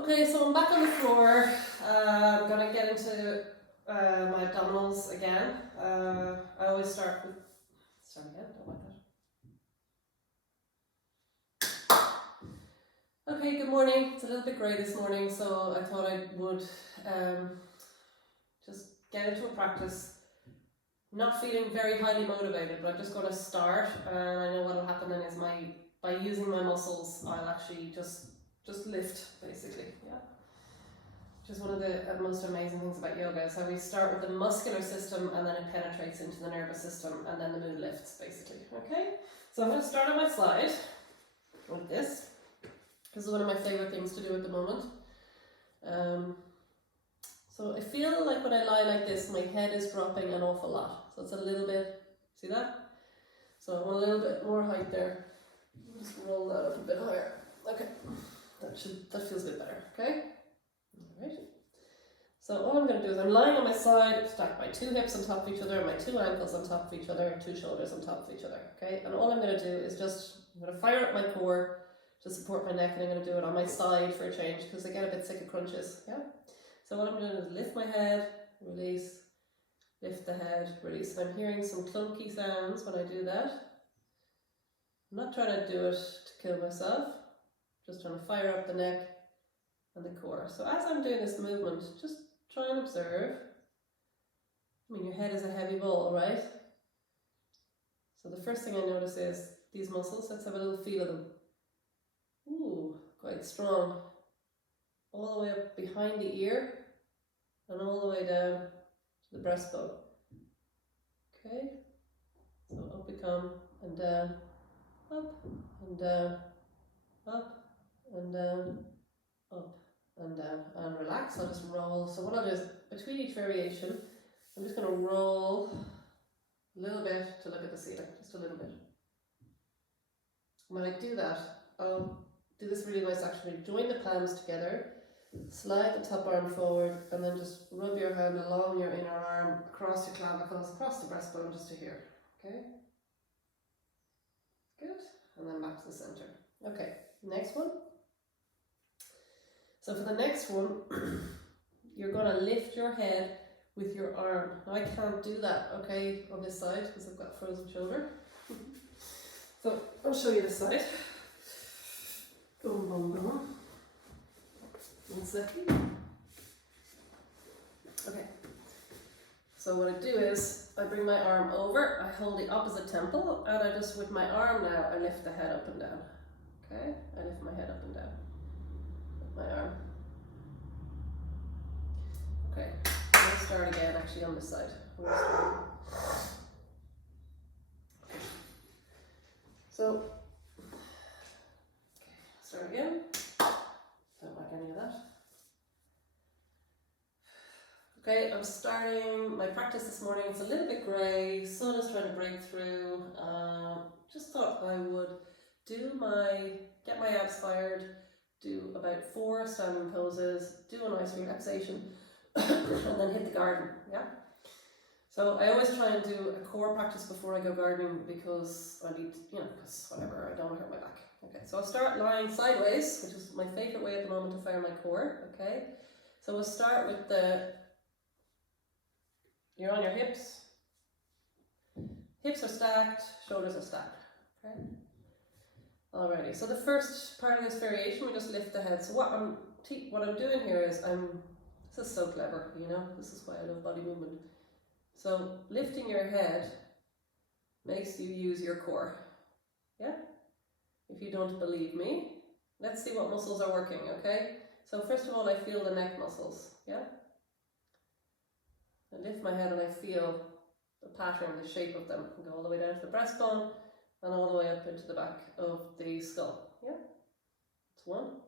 Okay, so I'm back on the floor. I'm gonna get into my abdominals again. I always start with. Start again. Don't like that. Okay. Good morning. It's a little bit grey this morning, so I thought I would just get into a practice. Not feeling very highly motivated, but I'm just going to start, and I know what will happen then is by using my muscles, I'll actually just lift basically. Yeah. Which is one of the most amazing things about yoga, is how we start with the muscular system and then it penetrates into the nervous system and then the mood lifts basically. Okay, so I'm going to start on my side with this. This is one of my favourite things to do at the moment. So I feel like when I lie like this, my head is dropping an awful lot. So it's a little bit, see that? So I want a little bit more height there. Just roll that up a bit higher. Okay, that feels a bit better. Okay. Alright, so all I'm going to do is I'm lying on my side, stack my two hips on top of each other, my two ankles on top of each other, and two shoulders on top of each other, okay? And all I'm going to do is I'm going to fire up my core to support my neck, and I'm going to do it on my side for a change, because I get a bit sick of crunches, yeah? So what I'm doing is lift my head, release, lift the head, release. I'm hearing some clunky sounds when I do that. I'm not trying to do it to kill myself, just trying to fire up the neck and the core. So as I'm doing this movement, just try and observe. I mean, your head is a heavy ball, right? So the first thing I notice is these muscles. Let's have a little feel of them. Ooh, quite strong. All the way up behind the ear and all the way down to the breastbone. Okay, so up we come and down, up and down, up and down, up and down, and relax. I'll just roll. So what I'll do is between each variation, I'm just going to roll a little bit to look at the ceiling, just a little bit. When I do that, I'll do this really nice action. Join the palms together, slide the top arm forward, and then just rub your hand along your inner arm, across your clavicles, across the breastbone, just to here. Okay? Good. And then back to the center. Okay, next one. So for the next one, you're going to lift your head with your arm. Now I can't do that, okay, on this side, because I've got frozen shoulder. So I'll show you this side. Boom, boom, boom. 1 second. Okay. So what I do is, I bring my arm over, I hold the opposite temple, and I just, with my arm now, I lift the head up and down. Okay? I lift my head up and down. With my arm. Okay. I'm going to start again, actually, on this side. So, start again. Don't like any of that. Okay, I'm starting my practice this morning. It's a little bit grey, sun is trying to break through. Just thought I would get my abs fired, do about 4 standing poses, do a nice relaxation, and then hit the garden, yeah? So I always try and do a core practice before I go gardening, because I need, because whatever, I don't want to hurt my back. Okay, so I'll start lying sideways, which is my favourite way at the moment to fire my core, okay? So we'll start with you're on your hips. Hips are stacked, shoulders are stacked, okay? Alrighty, so the first part of this variation, we just lift the head. So what I'm doing here is, this is so clever, this is why I love body movement. So lifting your head makes you use your core, yeah? If you don't believe me, let's see what muscles are working, okay? So first of all, I feel the neck muscles, yeah? I lift my head and I feel the pattern, the shape of them. I go all the way down to the breastbone and all the way up into the back of the skull, yeah? That's one.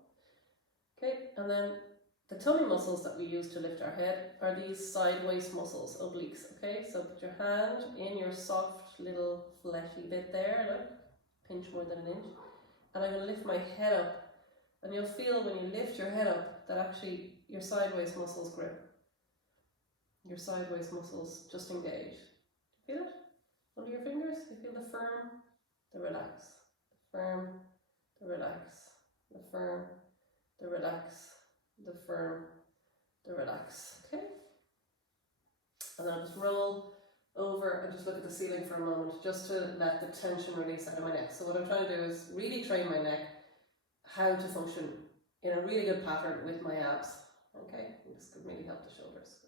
Okay, and then the tummy muscles that we use to lift our head are these side waist muscles, obliques, okay? So put your hand in your soft little fleshy bit there, like pinch more than an inch. And I'm going to lift my head up, and you'll feel when you lift your head up that actually your side waist muscles grip. Your side waist muscles just engage. Feel it? Under your fingers? You feel the firm, the relax. The firm, the relax. The firm, the relax. the firm, the relax, okay? And then I'll just roll over and just look at the ceiling for a moment, just to let the tension release out of my neck. So what I'm trying to do is really train my neck how to function in a really good pattern with my abs, okay? And this could really help the shoulders.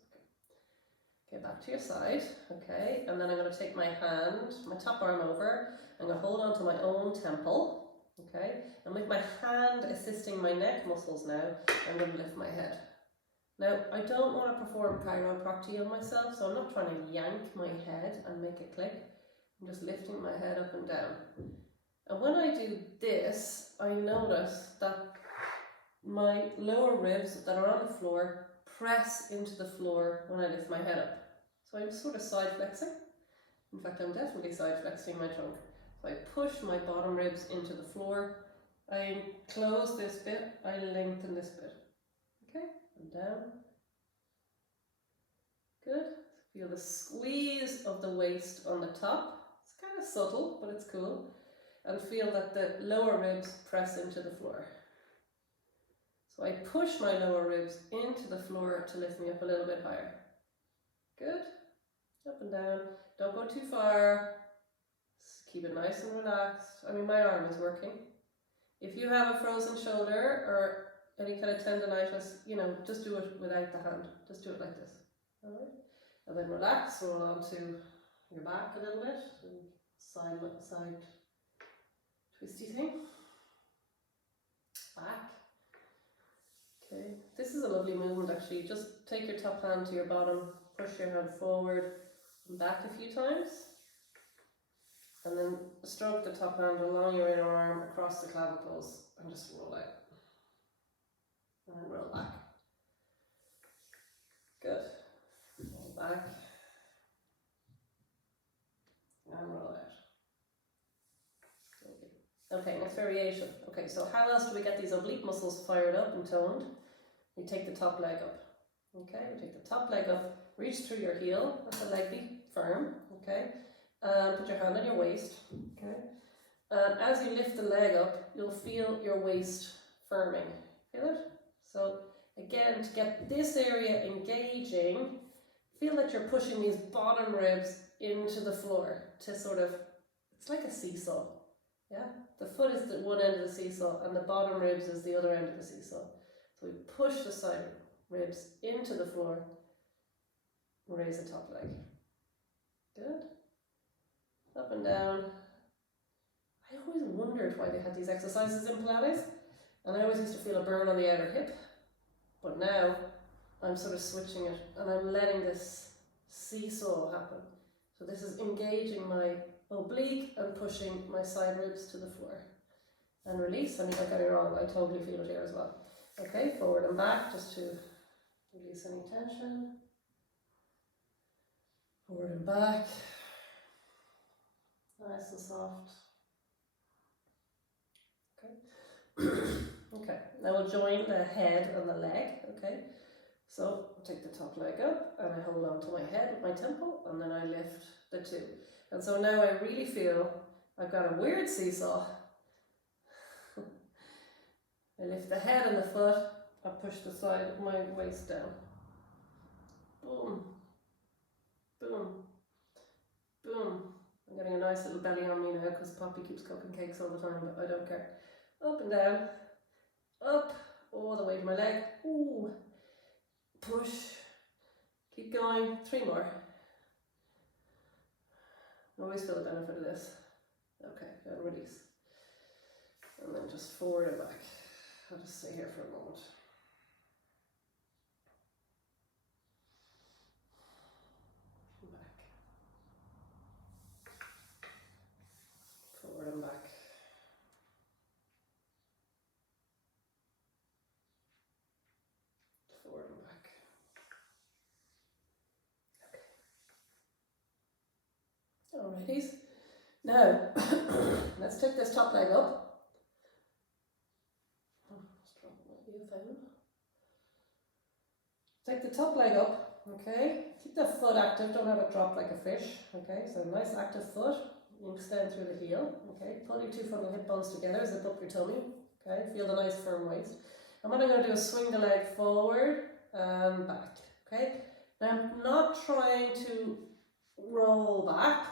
Okay, back to your side, okay? And then I'm going to take my hand, my top arm over, I'm going to hold on to my own temple, okay? And with my hand assisting my neck muscles now, I'm going to lift my head. Now, I don't want to perform chiropractic on myself, so I'm not trying to yank my head and make it click. I'm just lifting my head up and down. And when I do this, I notice that my lower ribs that are on the floor press into the floor when I lift my head up. So I'm sort of side flexing. In fact, I'm definitely side flexing my trunk. So I push my bottom ribs into the floor. I close this bit, I lengthen this bit. Okay, and down. Good. Feel the squeeze of the waist on the top. It's kind of subtle, but it's cool. And feel that the lower ribs press into the floor. So I push my lower ribs into the floor to lift me up a little bit higher. Good. Up and down. Don't go too far. Just keep it nice and relaxed. I mean, my arm is working. If you have a frozen shoulder or any kind of tendonitis, you know, just do it without the hand. Just do it like this. Alright? And then relax, roll onto your back a little bit. Side twisty thing. Back. Okay, this is a lovely movement actually. Just take your top hand to your bottom, push your hand forward and back a few times. And then stroke the top hand along your inner arm across the clavicles and just roll out. And then roll back. Good. Roll back. And roll out. Okay, next variation. Okay, so how else do we get these oblique muscles fired up and toned? You take the top leg up. Okay, you take the top leg up, reach through your heel, let the leg be firm. Okay, put your hand on your waist. Okay, and as you lift the leg up, you'll feel your waist firming. Feel it? So again, to get this area engaging, feel that you're pushing these bottom ribs into the floor to sort of, it's like a seesaw. Yeah, the foot is the one end of the seesaw and the bottom ribs is the other end of the seesaw. So we push the side ribs into the floor, raise the top leg. Good. Up and down. I always wondered why they had these exercises in Pilates, and I always used to feel a burn on the outer hip, but now I'm sort of switching it and I'm letting this seesaw happen. So this is engaging my oblique and pushing my side ribs to the floor. And release. I mean, don't get me wrong, I totally feel it here as well. Okay, forward and back just to release any tension. Forward and back. Nice and soft. Okay. Okay, now we'll join the head and the leg. Okay, so I'll take the top leg up and I hold on to my head with my temple and then I lift the two. And so now I really feel I've got a weird seesaw. I lift the head and the foot, I push the side of my waist down. Boom, boom, boom. I'm getting a nice little belly on me now because Poppy keeps cooking cakes all the time, but I don't care. Up and down, up, all the way to my leg. Ooh, push, keep going, 3 more. I always feel the benefit of this. Okay, and release. And then just forward and back. I'll just stay here for a moment. Back. Forward and back. Forward and back. Okay. Alrighties. Now, let's take this top leg up. Take the top leg up, okay? Keep the foot active, don't have it drop like a fish, okay? So nice active foot, you extend through the heel, okay? Pull your 2 frontal hip bones together, zip up your tummy, okay? Feel the nice firm waist. And what I'm going to do is swing the leg forward and back. Okay? Now I'm not trying to roll back.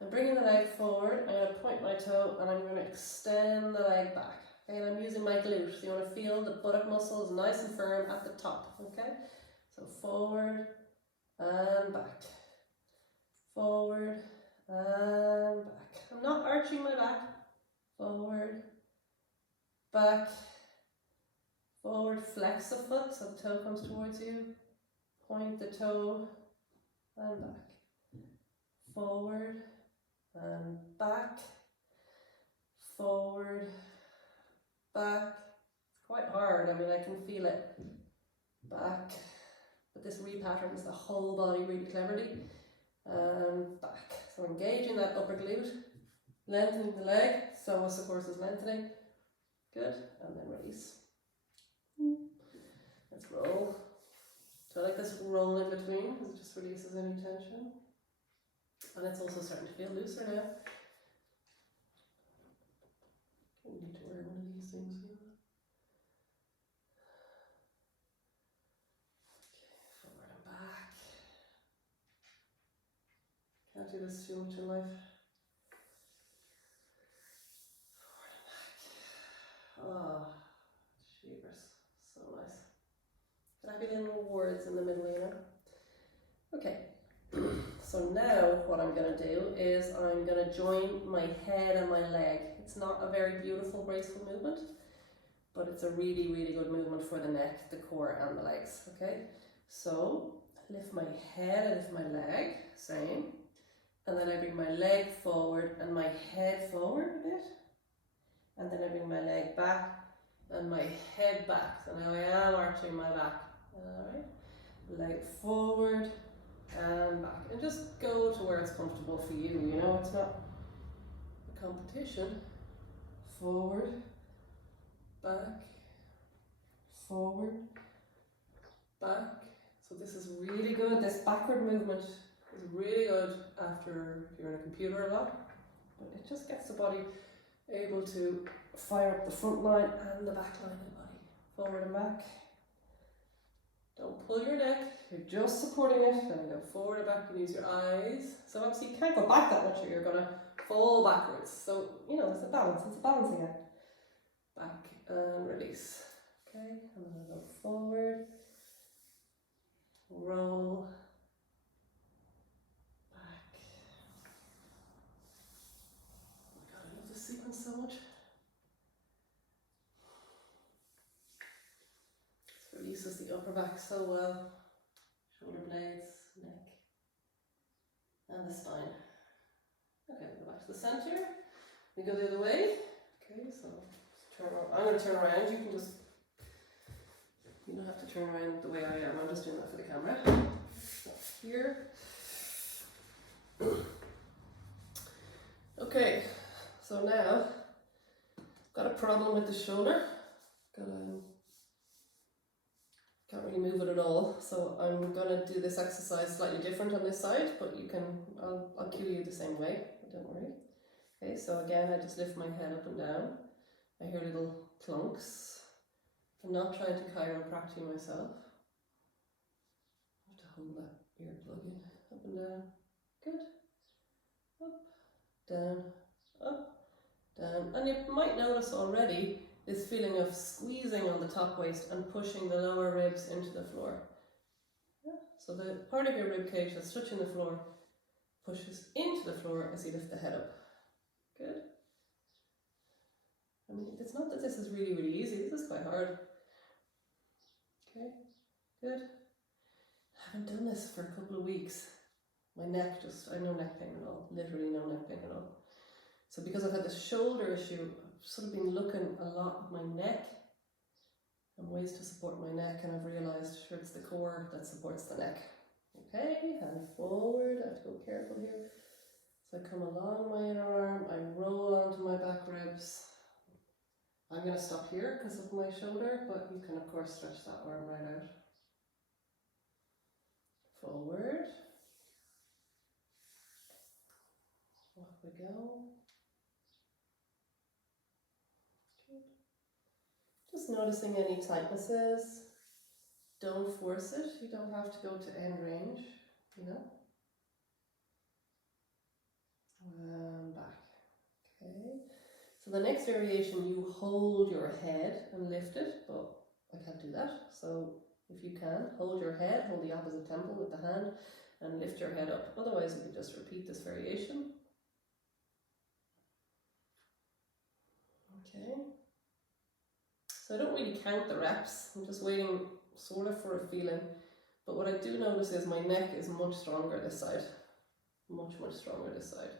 I'm bringing the leg forward. I'm going to point my toe and I'm going to extend the leg back. Okay? And I'm using my glute. So you want to feel the buttock muscles nice and firm at the top. Okay? So forward and back. Forward and back. I'm not arching my back. Forward, back, forward, flex the foot so the toe comes towards you. Point the toe and back. Forward and back. Forward, back. It's quite hard, I mean I can feel it. Back. But this repatterns the whole body really cleverly. And back. So engaging that upper glute. Lengthening the leg, so as the horse is lengthening. Good, and then release. Let's roll. So I like this roll in between because it just releases any tension. And it's also starting to feel looser now. You need to wear one of these things. Okay, forward and back. Can't do this too much in life. Oh, jeepers, so nice. Can I be little rewards in the middle, you know? Okay, so now what I'm going to do is I'm going to join my head and my leg. It's not a very beautiful, graceful movement, but it's a really, really good movement for the neck, the core and the legs, okay? So, I lift my head, I lift my leg, same. And then I bring my leg forward and my head forward a bit. And then I bring my leg back and my head back. So now I am arching my back. Alright. Leg forward and back. And just go to where it's comfortable for you. You know, it's not a competition. Forward, back, forward, back. So this is really good. This backward movement is really good after if you're in a computer a lot. But it just gets the body able to fire up the front line and the back line of the body. Forward and back. Don't pull your neck, you're just supporting it. And go forward and back, you use your eyes. So obviously you can't go back that much or you're going to fall backwards. So, you know, there's a balance, it's a balancing act. Back and release. Okay, and then I'll go forward, roll, back. Oh my god, I love this sequence so much. Releases the upper back so well, shoulder blades, neck, and the spine. Okay, we'll go back to the center. We go the other way. Okay, so turn around. I'm going to turn around. You can just, you don't have to turn around the way I am. I'm just doing that for the camera. So here. Okay, so now got a problem with the shoulder. Can't really move it at all, so I'm going to do this exercise slightly different on this side, but you can, I'll cue you the same way, don't worry. Okay, so again, I just lift my head up and down. I hear little clunks. I'm not trying to chiropractic myself. I have to hold that earplug in, up and down. Good. Up, down, up, down. And you might notice already this feeling of squeezing on the top waist and pushing the lower ribs into the floor. Yeah. So the part of your rib cage that's touching the floor pushes into the floor as you lift the head up. Good. I mean, it's not that this is really, really easy. This is quite hard. Okay, good. I haven't done this for a couple of weeks. My neck just, I have no neck pain at all. Literally no neck pain at all. So because I've had this shoulder issue, I've sort of been looking a lot at my neck and ways to support my neck, and I've realised sure it's the core that supports the neck. Okay, hand forward, I have to go careful here. So I come along my inner arm, I roll onto my back ribs. I'm going to stop here because of my shoulder, but you can of course stretch that arm right out. Forward. Off we go. Just noticing any tightnesses. Don't force it. You don't have to go to end range, you know. And back. Okay. So the next variation, you hold your head and lift it, but I can't do that. So if you can, hold your head, hold the opposite temple with the hand, and lift your head up. Otherwise, you could just repeat this variation. Okay. So I don't really count the reps. I'm just waiting sort of for a feeling. But what I do notice is my neck is much stronger this side. Much, much stronger this side.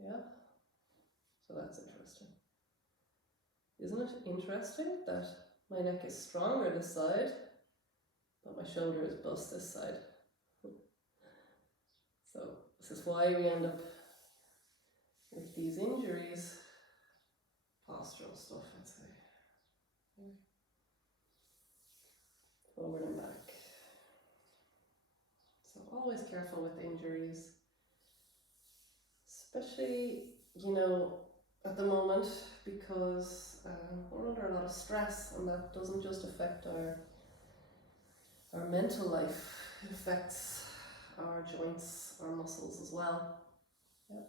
Yeah? So that's interesting. Isn't it interesting that my neck is stronger this side, but my shoulder is bust this side? So this is why we end up with these injuries. Postural stuff, I'd say. Forward and back. So always careful with injuries. Especially, you know, at the moment, because we're under a lot of stress, and that doesn't just affect our mental life, it affects our joints, our muscles as well. Yeah.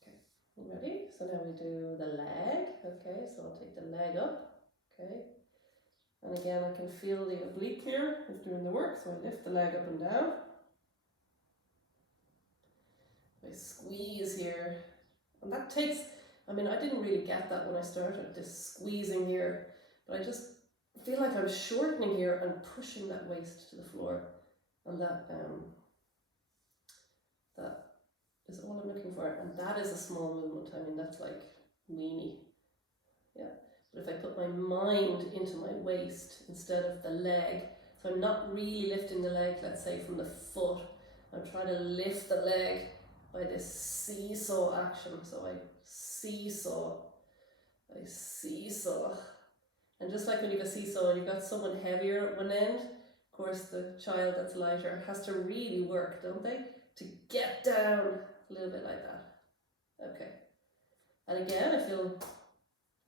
Okay, you ready? So now we do the leg. Okay, so I'll take the leg up. Okay, and again I can feel the oblique here is doing the work, so I lift the leg up and down. I squeeze here, and that takes, I mean, I didn't really get that when I started, this squeezing here, but I just feel like I'm shortening here and pushing that waist to the floor, and that is all I'm looking for, and that is a small movement. I mean, that's like weenie, yeah. But if I put my mind into my waist instead of the leg, so I'm not really lifting the leg, let's say from the foot, I'm trying to lift the leg by this seesaw action. So I seesaw, and just like when you have a seesaw and you've got someone heavier at one end, of course the child that's lighter has to really work, don't they, to get down a little bit like that. Okay, and again I feel, do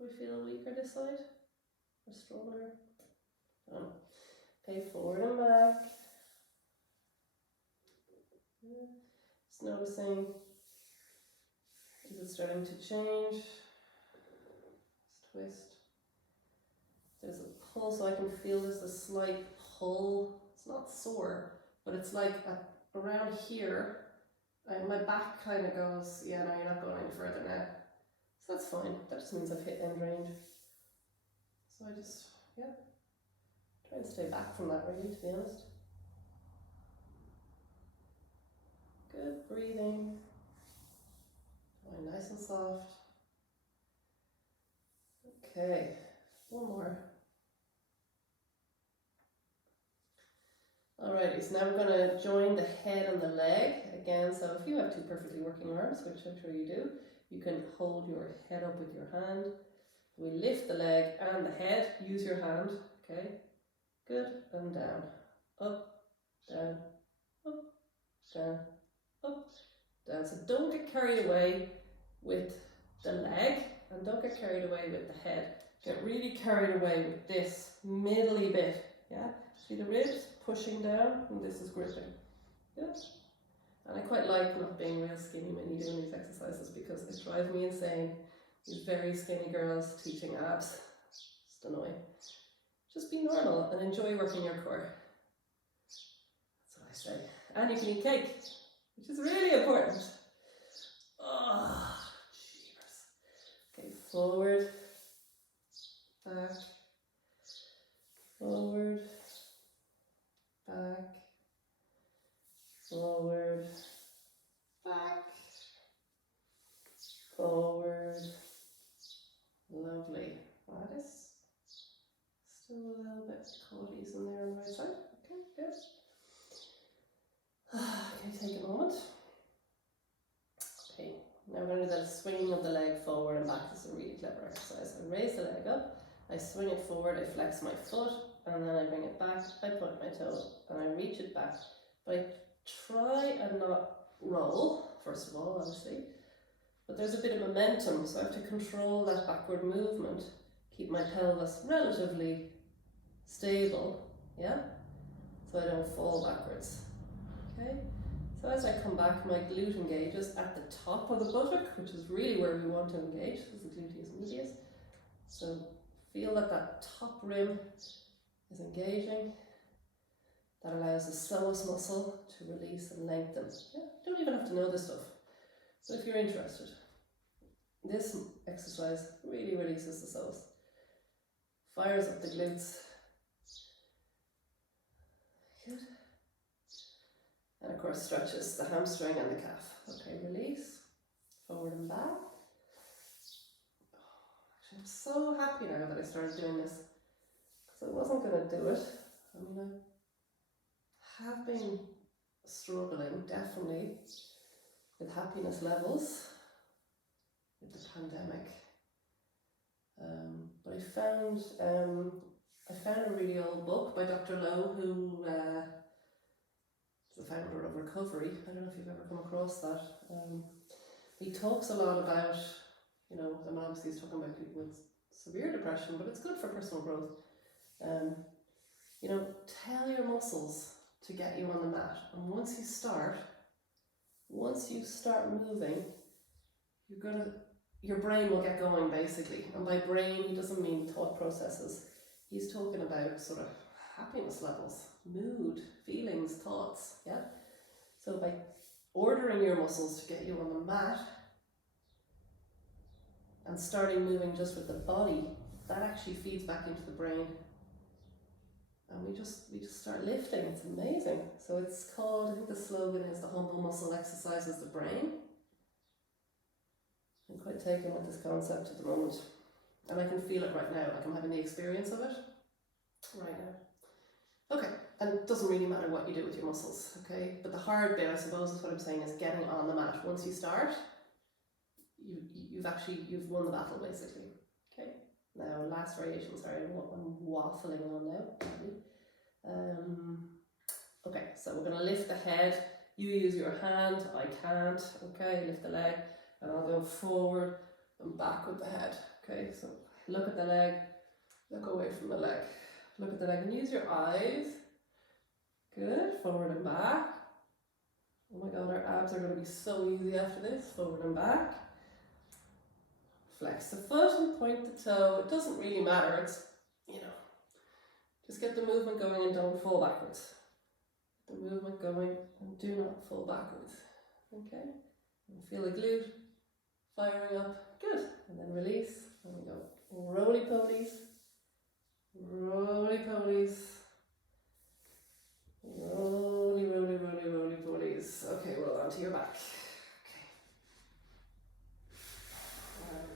we feel weaker this side or stronger? I don't know. Okay, forward and back. Just noticing, is it starting to change? Just twist. There's a pull, so I can feel there's a slight pull. It's not sore, but it's like around here. My back kind of goes, yeah, no, you're not going any further now. So that's fine. That just means I've hit end range. So I just, yeah, try and stay back from that really, to be honest. Good breathing. Nice and soft. Okay, one more. Alrighty, so now we're going to join the head and the leg again. So if you have two perfectly working arms, which I'm sure you do, you can hold your head up with your hand. We lift the leg and the head, use your hand, okay? Good, and down, up, down, up, down, up, down. So don't get carried away with the leg, and don't get carried away with the head. Get really carried away with this middly bit, yeah? See the ribs pushing down, and this is gripping. Good. And I quite like not being real skinny when you're doing these exercises, because it drives me insane. These very skinny girls teaching abs. It's annoying. Just be normal and enjoy working your core. That's what I say. And you can eat cake, which is really important. Oh, jeepers. Okay, forward, back, forward, back, forward, back, forward. Lovely. That is still a little bit qualities in there on the right side. Okay, good. Can you take a moment? Okay, now we're going to do the swinging of the leg forward and back. This is a really clever exercise. I raise the leg up, I swing it forward, I flex my foot, and then I bring it back, I point my toe, and I reach it back. But I try and not roll, first of all, obviously, but there's a bit of momentum, so I have to control that backward movement, keep my pelvis relatively stable, yeah? So I don't fall backwards, okay? So as I come back, my glute engages at the top of the buttock, which is really where we want to engage, is the gluteus medius. So feel that that top rim is engaging. That allows the psoas muscle to release and lengthen. Yeah, you don't even have to know this stuff, but if you're interested, this exercise really releases the psoas, fires up the glutes. Good. And of course stretches the hamstring and the calf. Okay, release, forward and back. Actually, I'm so happy now that I started doing this, because I wasn't going to do it. I mean, I have been struggling, definitely, with happiness levels with the pandemic. But I found a really old book by Dr. Lowe, who is the founder of recovery. I don't know if you've ever come across that. He talks a lot about, you know, I mean, obviously he's talking about people with severe depression, but it's good for personal growth. You know, tell your muscles to get you on the mat, and once you start moving, your brain will get going, basically. And by brain, he doesn't mean thought processes. He's talking about sort of happiness levels, mood, feelings, thoughts, yeah? So by ordering your muscles to get you on the mat and starting moving just with the body, that actually feeds back into the brain. And we just start lifting. It's amazing. So it's called, I think the slogan is, the humble muscle exercises the brain. I'm quite taken with this concept at the moment. And I can feel it right now, like I'm having the experience of it right now. Okay, and it doesn't really matter what you do with your muscles, okay? But the hard bit, I suppose, is what I'm saying, is getting on the mat. Once you start, you've won the battle, basically. Okay? Now, last variation, sorry, I'm waffling on now. Okay, so we're going to lift the head. You use your hand, I can't. Okay, lift the leg, and I'll go forward and back with the head. Okay, so look at the leg, look away from the leg. Look at the leg and use your eyes. Good, forward and back. Oh my God, our abs are going to be so easy after this. Forward and back. Flex the foot and point the toe. It doesn't really matter, it's, you know, just get the movement going and don't fall backwards. The movement going and do not fall backwards. Okay? And feel the glute firing up. Good. And then release. And we go roly polies. Roly polies. Roly, roly, roly, roly polies. Okay, roll onto your back.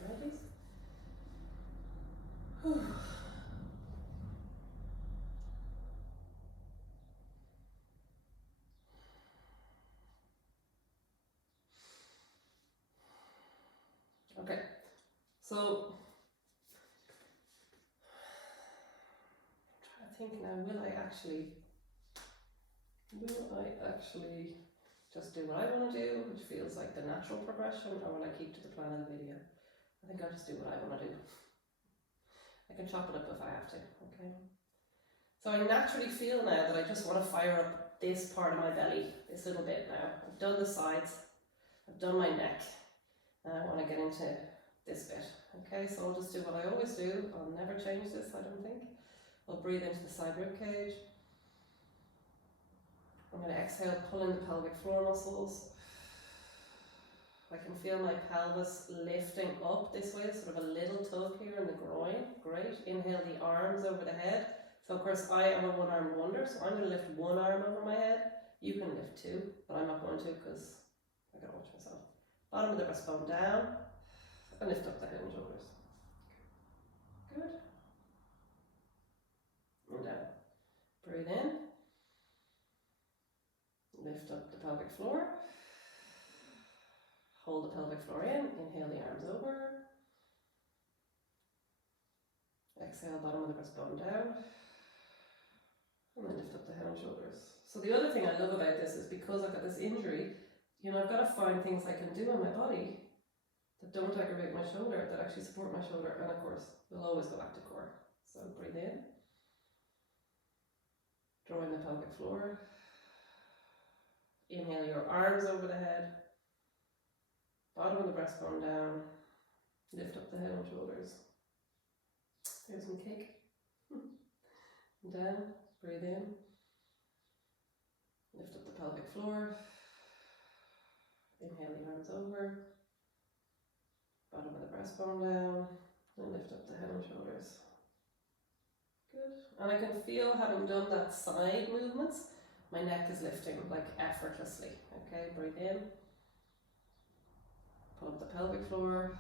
Ready? Okay, so I'm trying to think now, will I actually just do what I want to do, which feels like the natural progression, or will I keep to the plan of the video? I think I'll just do what I want to do. I can chop it up if I have to, okay? So I naturally feel now that I just want to fire up this part of my belly, this little bit now. I've done the sides, I've done my neck, and I want to get into this bit, okay? So I'll just do what I always do. I'll never change this, I don't think. I'll breathe into the side rib cage. I'm going to exhale, pull in the pelvic floor muscles. I can feel my pelvis lifting up this way, sort of a little tug here in the groin. Great. Inhale the arms over the head. So of course I am a one-armed wonder, so I'm going to lift one arm over my head. You can lift two, but I'm not going to because I gotta watch myself. Bottom of the breastbone down, and lift up the head and shoulders. Good. And down. Breathe in. Lift up the pelvic floor. Hold the pelvic floor in. Inhale the arms over. Exhale, bottom of the breastbone down. And then lift up the head and shoulders. So the other thing I love about this is because I've got this injury, you know, I've got to find things I can do on my body that don't aggravate my shoulder, that actually support my shoulder, and of course, we'll always go back to core. So breathe in, drawing the pelvic floor. Inhale your arms over the head, bottom of the breastbone down, lift up the head and shoulders. There's some cake. Down, breathe in, lift up the pelvic floor, inhale the arms over, bottom of the breastbone down, and lift up the head and shoulders. Good. And I can feel, having done that side movements, my neck is lifting like effortlessly. Okay, breathe in, pull up the pelvic floor,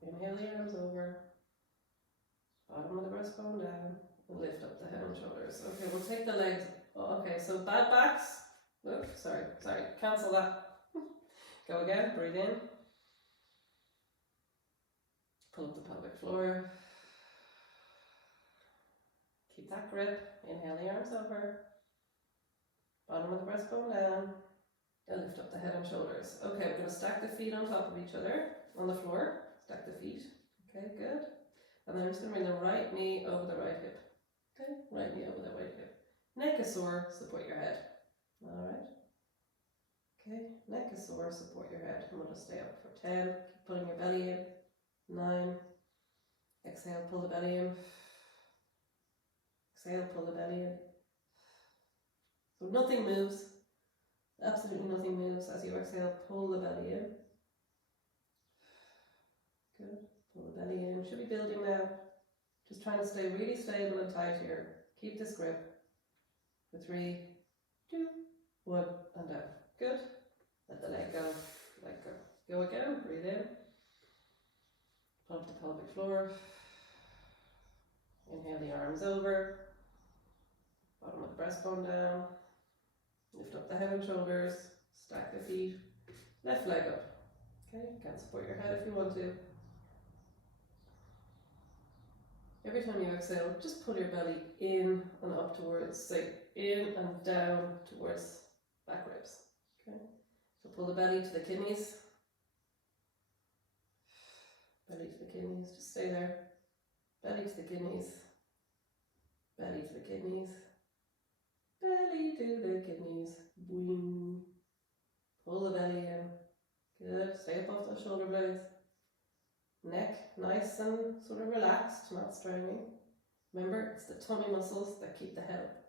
inhale the arms over, bottom of the breastbone down, and lift up the head and shoulders. Okay, we'll take the legs. Oh, okay, so bad backs. Oh, sorry, cancel that. Go again, breathe in, pull up the pelvic floor, keep that grip, inhale the arms over, bottom of the breastbone down, and lift up the head and shoulders. Okay, we're going to stack the feet on top of each other on the floor. Stack the feet. Okay, good. And then I'm just going to bring the right knee over the right hip. Okay, right knee over the right hip. Neck is sore, support your head. Alright. Okay, neck is sore, support your head. And we'll just stay up for 10. Keep pulling your belly in. 9. Exhale, pull the belly in. Exhale, pull the belly in. So nothing moves. Absolutely nothing moves. As you exhale, pull the belly in. Good. Pull the belly in. Should be building now. Just trying to stay really stable and tight here. Keep this grip. For 3, 2, 1, and down. Good. Let the leg go. Let go. Go again. Breathe in. Pull up the pelvic floor. Inhale the arms over. Bottom of the breastbone down. Lift up the head and shoulders. Stack the feet. Left leg up. Okay, you can support your head if you want to. Every time you exhale, just pull your belly in and up towards, say, in and down towards back ribs. Okay, so pull the belly to the kidneys. Belly to the kidneys, just stay there. Belly to the kidneys. Belly to the kidneys. Belly to the kidneys. Boing. Pull the belly in. Good. Stay above the shoulder blades. Neck nice and sort of relaxed, not straining. Remember, it's the tummy muscles that keep the head up.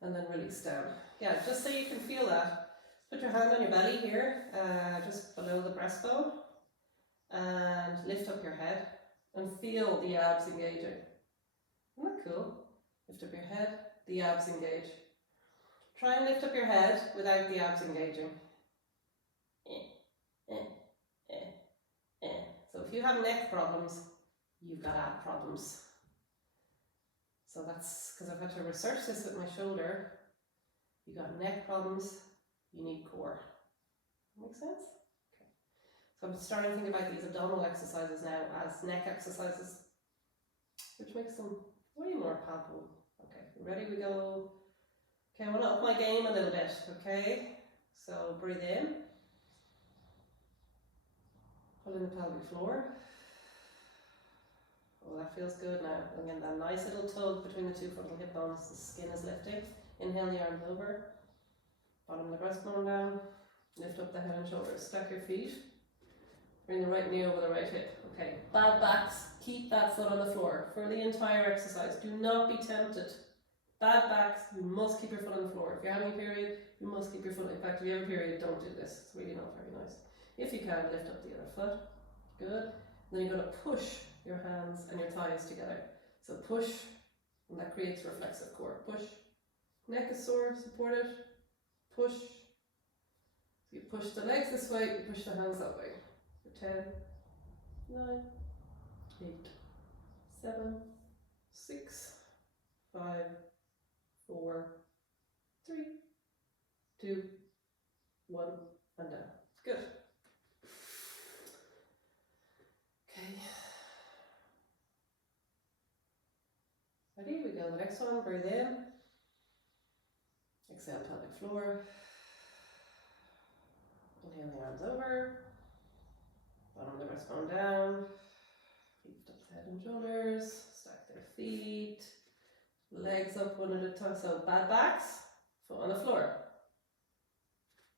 And then release down. Yeah, just so you can feel that. Put your hand on your belly here, just below the breastbone. And lift up your head. And feel the abs engaging. Isn't that cool? Lift up your head, the abs engage. Try and lift up your head without the abs engaging. So if you have neck problems, you've got ab problems. So that's because I've had to research this with my shoulder. You got neck problems, you need core. Make sense? Okay. So I'm starting to think about these abdominal exercises now as neck exercises, which makes them way more palpable. Okay, ready? We go. Okay, I want to up my game a little bit. Okay, so breathe in. Pull in the pelvic floor. Oh, that feels good now. Again, that nice little tug between the two frontal hip bones. The skin is lifting. Inhale the arms over. Bottom of the breastbone down. Lift up the head and shoulders. Stack your feet. Bring the right knee over the right hip. Okay, bad backs. Keep that foot on the floor for the entire exercise. Do not be tempted. Bad backs, you must keep your foot on the floor. If you're having a period, you must keep your foot. In fact, if you have a period, don't do this. It's really not very nice. If you can, lift up the other foot. Good. Then you're going to push your hands and your thighs together. So push, and that creates reflexive core. Push. Neck is sore, support it. Push. So you push the legs this way, you push the hands that way. For 10, 9, 8, 7, 6, 5, 4, 3, 2, 1, and down. Good. Okay. Ready? We go. The next one. Breathe in. Exhale, pelvic floor. Inhale the arms over. Bottom of the breastbone down. Lift up the head and shoulders. Stack their feet. Legs up one at a time. So bad backs. Foot on the floor.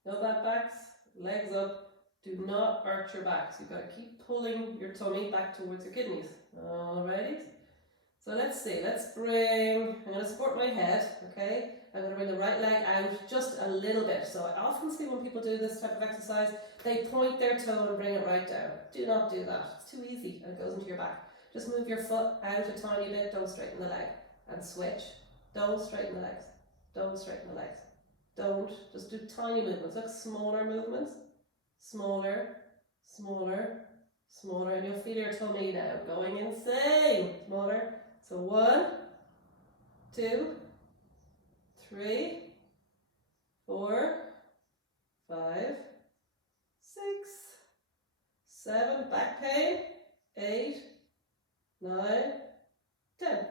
No bad backs. Legs up. Do not arch your backs. You've got to keep pulling your tummy back towards your kidneys. Alrighty. So let's see. Let's bring. I'm going to support my head. Okay. I'm going to bring the right leg out just a little bit. So I often see when people do this type of exercise, they point their toe and bring it right down. Do not do that. It's too easy and it goes into your back. Just move your foot out a tiny bit. Don't straighten the leg. And switch. Don't straighten the legs. Don't straighten the legs. Don't. Just do tiny movements. Look, smaller movements. Smaller. Smaller. Smaller. And you'll feel your tummy now going insane. Smaller. So 1, 2, 3, 4, 5, 6, 7, back pain, 8, 9, 10.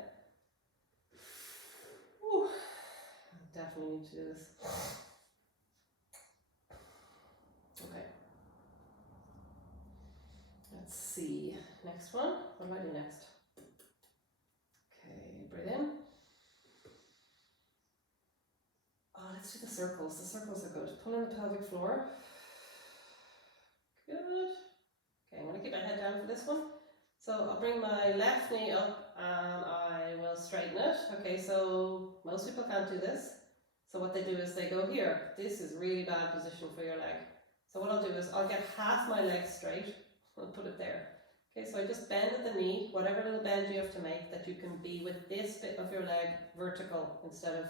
Whew. I definitely need to do this. Okay. Let's see. Next one. What do I do next? Okay, breathe in. Let's do the circles. The circles are good. Pull in the pelvic floor. Good. Okay, I'm going to keep my head down for this one. So I'll bring my left knee up and I will straighten it. Okay, so most people can't do this. So what they do is they go here. This is really bad position for your leg. So what I'll do is I'll get half my leg straight and put it there. Okay, so I just bend at the knee, whatever little bend you have to make, that you can be with this bit of your leg vertical instead of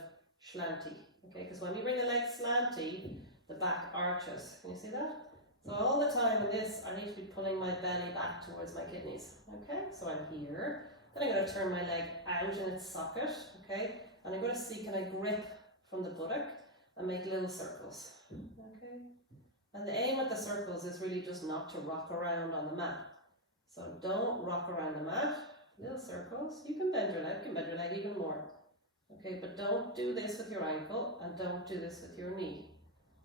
slanty. Okay, because when we bring the leg slanty, the back arches. Can you see that? So all the time in this, I need to be pulling my belly back towards my kidneys. Okay, so I'm here. Then I'm going to turn my leg out in its socket. Okay, and I'm going to see, can I grip from the buttock and make little circles. Okay, and the aim of the circles is really just not to rock around on the mat. So don't rock around the mat. Little circles. You can bend your leg even more. Okay, but don't do this with your ankle and don't do this with your knee.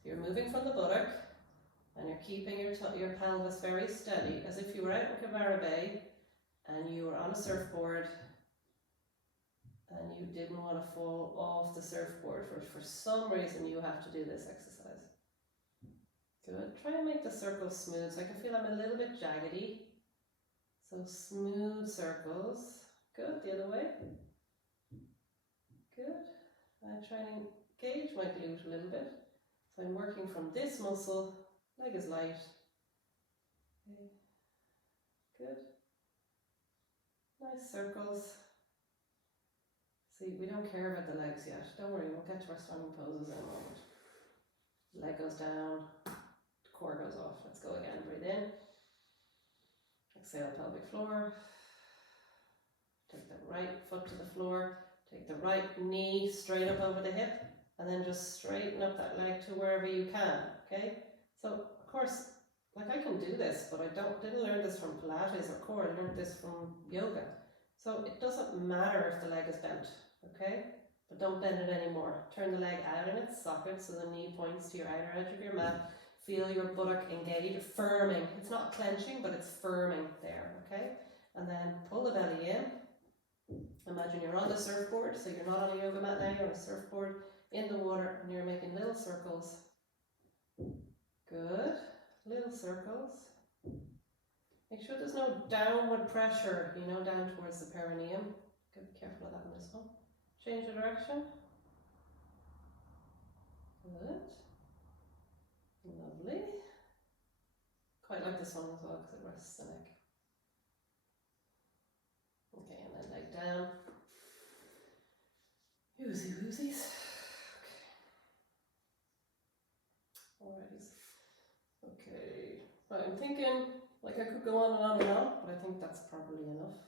So you're moving from the buttock and you're keeping your pelvis very steady, as if you were out in Kavara Bay and you were on a surfboard and you didn't want to fall off the surfboard. For some reason you have to do this exercise. Good. Try and make the circles smooth so I can feel I'm a little bit jaggedy. So smooth circles. Good. The other way. Good. I'm trying to engage my glute a little bit. So I'm working from this muscle, leg is light. Okay. Good. Nice circles. See, we don't care about the legs yet. Don't worry, we'll get to our standing poses in a moment. Leg goes down, core goes off. Let's go again. Breathe in. Exhale, pelvic floor. Take the right foot to the floor. Take the right knee straight up over the hip, and then just straighten up that leg to wherever you can, okay? So, of course, like I can do this, but I didn't learn this from Pilates or core, I learned this from yoga. So it doesn't matter if the leg is bent, okay? But don't bend it anymore. Turn the leg out in its socket so the knee points to your outer edge of your mat. Feel your buttock engaged, firming. It's not clenching, but it's firming there, okay? And then pull the belly in. Imagine you're on the surfboard, so you're not on a yoga mat now, you're on a surfboard in the water and you're making little circles. Good. Little circles. Make sure there's no downward pressure, down towards the perineum. Be careful of that in this one. Change the direction. Good. Lovely. Quite like this one as well because it rests the neck. Okay, and then leg down. Woozy woozies. Okay. Alrighty. Okay. Right, I'm thinking, like I could go on and on and on, but I think that's probably enough.